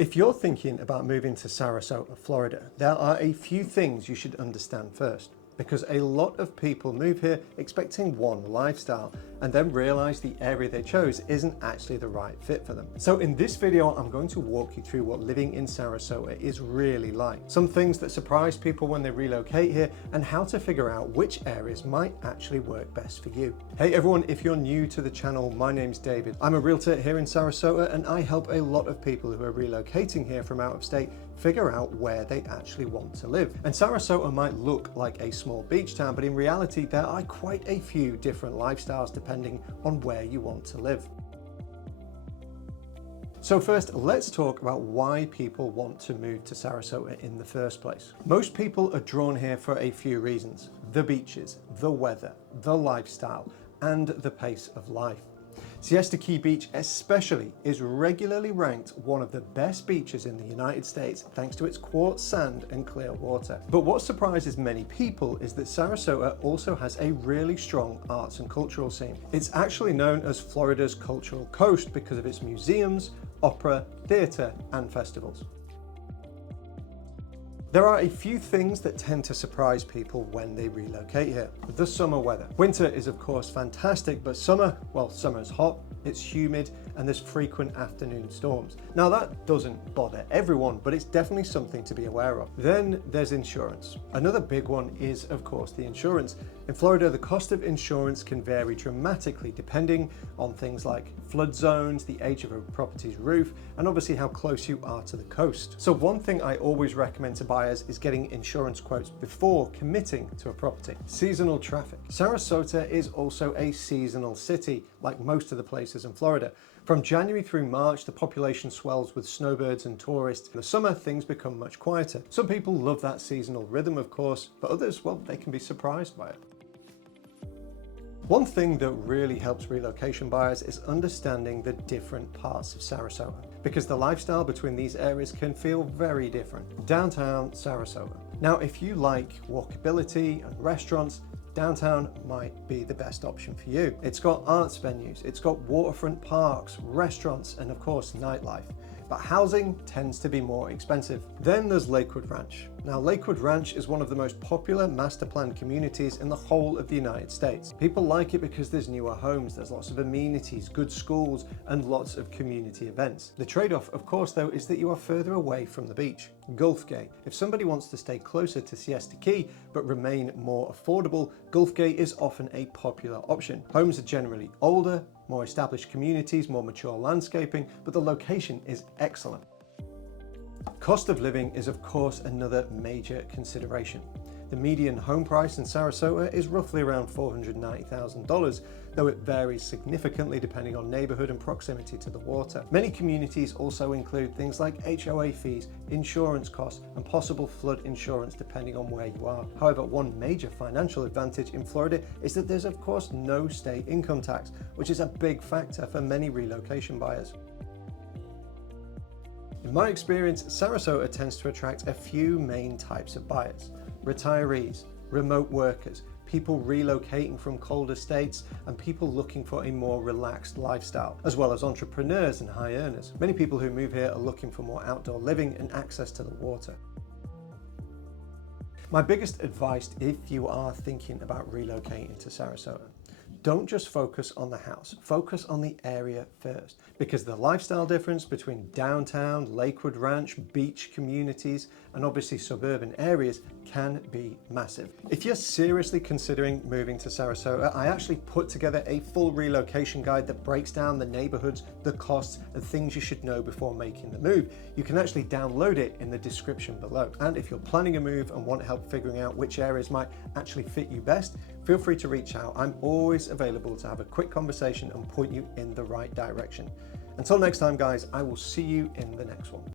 If you're thinking about moving to Sarasota, Florida, there are a few things you should understand first, because a lot of people move here expecting one lifestyle and then realize the area they chose isn't actually the right fit for them. So in this video, I'm going to walk you through what living in Sarasota is really like, some things that surprise people when they relocate here, and how to figure out which areas might actually work best for you. Hey everyone, if you're new to the channel, my name's David. I'm a realtor here in Sarasota, and I help a lot of people who are relocating here from out of state figure out where they actually want to live. And Sarasota might look like a small beach town, but in reality, there are quite a few different lifestyles depending on where you want to live. So first, let's talk about why people want to move to Sarasota in the first place. Most people are drawn here for a few reasons: the beaches, the weather, the lifestyle, and the pace of life. Siesta Key Beach especially is regularly ranked one of the best beaches in the United States thanks to its quartz sand and clear water. But what surprises many people is that Sarasota also has a really strong arts and cultural scene. It's actually known as Florida's cultural coast because of its museums, opera, theater, and festivals. There are a few things that tend to surprise people when they relocate here. The summer weather. Winter is of course fantastic, but summer, well, summer's hot, it's humid, and there's frequent afternoon storms. Now that doesn't bother everyone, but it's definitely something to be aware of. Then there's insurance. Another big one is of course the insurance. In Florida, the cost of insurance can vary dramatically depending on things like flood zones, the age of a property's roof, and obviously how close you are to the coast. So one thing I always recommend to buyers is getting insurance quotes before committing to a property. Seasonal traffic. Sarasota is also a seasonal city, like most of the places in Florida. From January through March, the population swells with snowbirds and tourists. In the summer, things become much quieter. Some people love that seasonal rhythm, of course, but others, well, they can be surprised by it. One thing that really helps relocation buyers is understanding the different parts of Sarasota, because the lifestyle between these areas can feel very different. Downtown Sarasota. Now, if you like walkability and restaurants, downtown might be the best option for you. It's got arts venues, it's got waterfront parks, restaurants, and of course nightlife. But housing tends to be more expensive. Then there's Lakewood Ranch. Now, Lakewood Ranch is one of the most popular master planned communities in the whole of the United States. People like it because there's newer homes, there's lots of amenities, good schools, and lots of community events. The trade-off, of course, though, is that you are further away from the beach. Gulfgate. If somebody wants to stay closer to Siesta Key but remain more affordable, Gulfgate is often a popular option. Homes are generally older, more established communities, more mature landscaping, but the location is excellent. Cost of living is of course another major consideration. The median home price in Sarasota is roughly around $490,000, though it varies significantly depending on neighborhood and proximity to the water. Many communities also include things like HOA fees, insurance costs, and possible flood insurance depending on where you are. However, one major financial advantage in Florida is that there's of course no state income tax, which is a big factor for many relocation buyers. In my experience, Sarasota tends to attract a few main types of buyers: retirees, remote workers, people relocating from colder states, and people looking for a more relaxed lifestyle, as well as entrepreneurs and high earners. Many people who move here are looking for more outdoor living and access to the water. My biggest advice if you are thinking about relocating to Sarasota: don't just focus on the house, focus on the area first, because the lifestyle difference between downtown, Lakewood Ranch, beach communities, and obviously suburban areas can be massive. If you're seriously considering moving to Sarasota, I actually put together a full relocation guide that breaks down the neighborhoods, the costs, and things you should know before making the move. You can actually download it in the description below. And if you're planning a move and want help figuring out which areas might actually fit you best, feel free to reach out. I'm always available to have a quick conversation and point you in the right direction. Until next time, guys, I will see you in the next one.